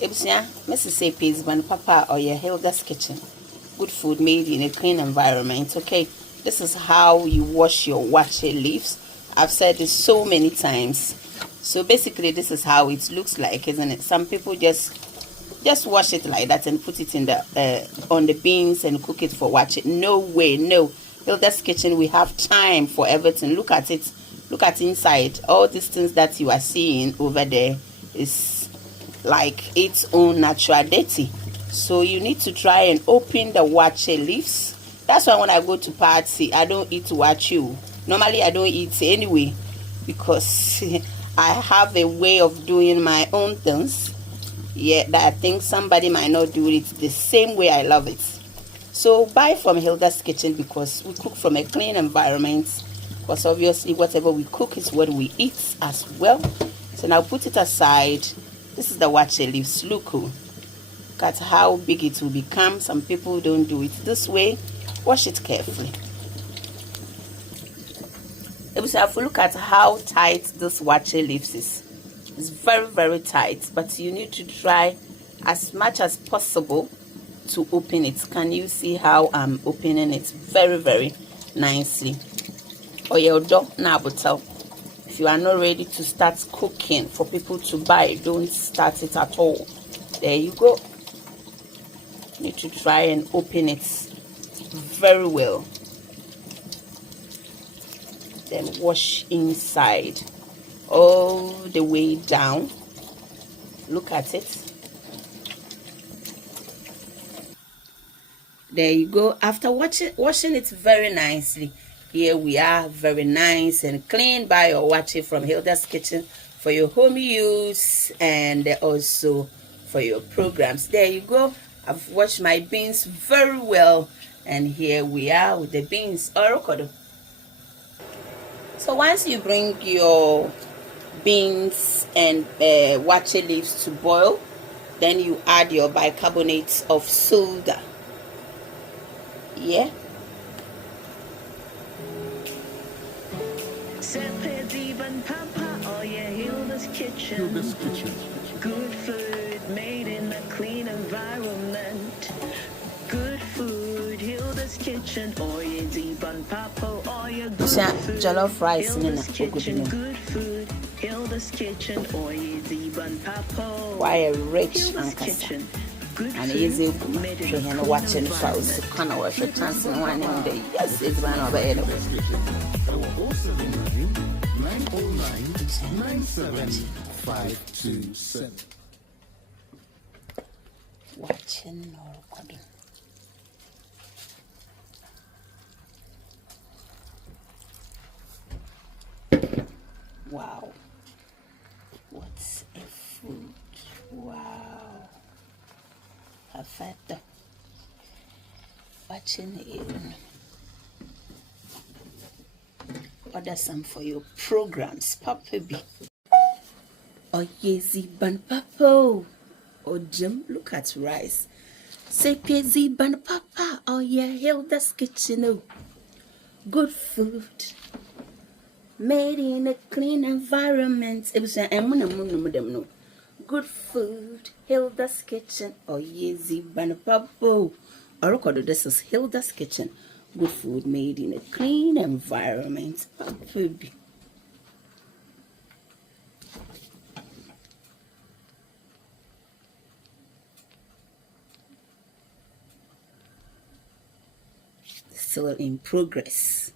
Ebusia, Mrs. Sapes, Ban Papa, or your Hilda's Kitchen. Good food made in a clean environment. Okay, this is how you wash your wache leaves. I've said this so many times. So basically, this is how it looks like, isn't it? Some people just wash it like that and put it in the on the beans and cook it for wache. No way, no. Hilda's Kitchen, we have time for everything. Look at it. Look at inside. All these things that you are seeing over there is like its own natural dirty. So you need to try and open the wache leaves. That's why when I go to party, I don't eat wache. Normally I don't eat anyway, because I have a way of doing my own things. Yeah, that I think somebody might not do it the same way I love it. So buy from Hilda's Kitchen, because we cook from a clean environment. Because obviously whatever we cook is what we eat as well. So now put it aside. This is the wache leaves. Look at how big it will become. Some people don't do it this way. Wash it carefully. If you look at how tight this wache leaves is. It's very, very tight, but you need to try as much as possible to open it. Can you see how I'm opening it very, very nicely? Or your dog now, but if you are not ready to start cooking for people to buy, don't start it at all. There you go. You need to try and open it very well. Then wash inside all the way down. Look at it. There you go. After washing it very nicely, here we are, very nice and clean by your wache from Hilda's Kitchen for your home use and also for your programs. There you go. I've washed my beans very well, and here we are with the beans. So once you bring your beans and wache leaves to boil, then you add your bicarbonate of soda. Yeah. Hilda's Kitchen. Good food made in a clean environment. Good food, Hilda's Kitchen. Jollof rice in Good food, Hilda's Kitchen. Why a rich and kitchen. And easy to watching the house. Kind of watch a chance in one day. Yes, it's one of the other. 909-970-527. Watching or recording. Wow. What's a food? Wow. Perfetto. Watching even. Order some for your programs, Papa B. Oh, yezi ban papa. Oh, Jim, look at rice. Say, pezi ban papa. Oh, yeah, Hilda's Kitchen. Oh, good food made in a clean environment. Good food, Hilda's Kitchen. Oh, yezi ban papa. I record this is Hilda's Kitchen. Good food made in a clean environment. Papa B. Still in progress.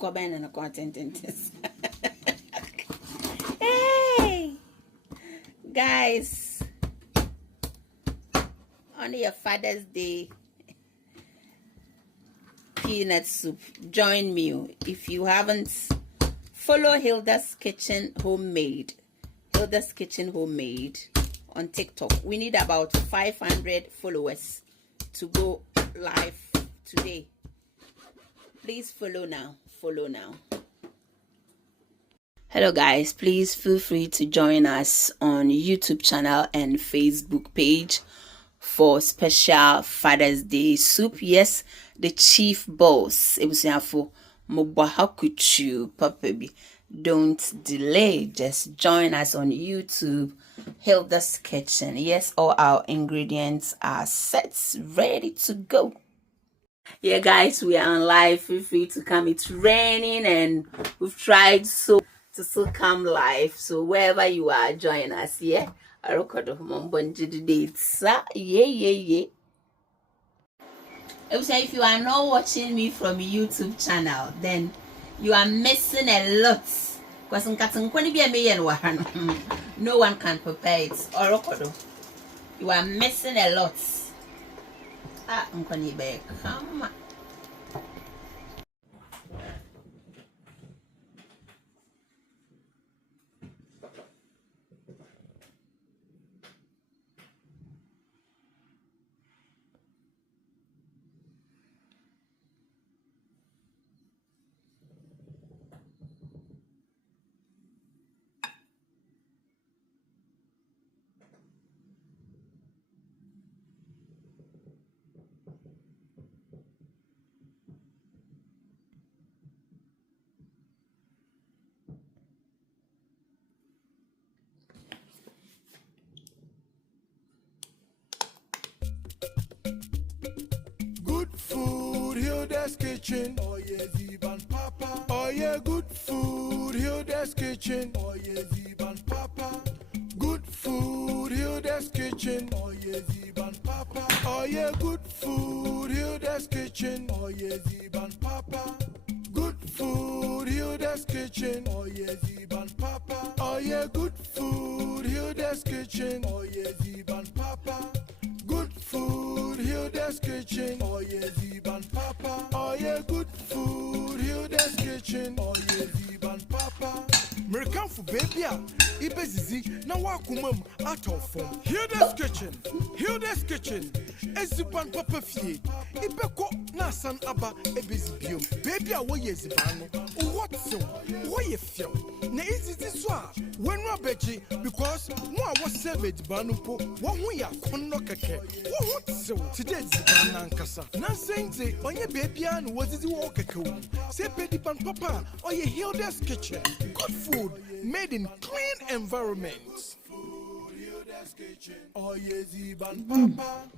Go back and content. Hey, guys, on your Father's Day peanut soup. Join me. If you haven't, follow Hilda's Kitchen Homemade. Hilda's Kitchen Homemade on TikTok. We need about 500 followers to go live today. Please follow now. Follow now. Hello guys, please feel free to join us on YouTube channel and Facebook page for special Father's Day soup. Yes, the chief boss. It was for Mobahakuchu Papabi. Don't delay. Just join us on YouTube, Hilda's Kitchen. Yes, all our ingredients are set, ready to go. Yeah, guys, we are on live. Feel free to come. It's raining, and we've tried to still come live. So wherever you are, join us. Yeah, I record of Mombonji dates. Yeah. If you are not watching me from YouTube channel, then you are missing a lot. Because no one can prepare it. You are missing a lot. I'm going to be come. Food, Hilda's Kitchen. Oh yeah, Ziban Papa. Oh yeah, good food, Hilda's Kitchen. Oh yeah, Ziban Papa. Good food, Hilda's Kitchen. Oh yeah, Ziban Papa. Oh yeah, good food, Hilda's Kitchen. Oh yeah, Ziban Papa. Good food, Hilda's Kitchen. Oh yeah, Ziban Papa. Oh yeah, good food, Hilda's Kitchen. Oh yeah, Ziban Papa. Good food, Hilda's Kitchen. Oh yeah, Ziban Papa. Oh yeah, good food, Hilda's Kitchen. Oh yeah, Ziban Papa. American for baby, Ibezizi, now wakumum out of form. Hilda's Kitchen, Hilda's Kitchen. Ziban Papa fie. Ibeko nasan aba ebezibium. Baby, what is Zibano? What so? What you feel? Na is this one? When Rabeji, because one was savage Banupo, one we are Konokake. What so? Today's Ziban Nankasa. Nothing say, on your baby, and what is the walker? Say, Betty Ban Papa, or your Hilda's Kitchen. Good food made in clean environments. Oh yeah, Ziban Papa.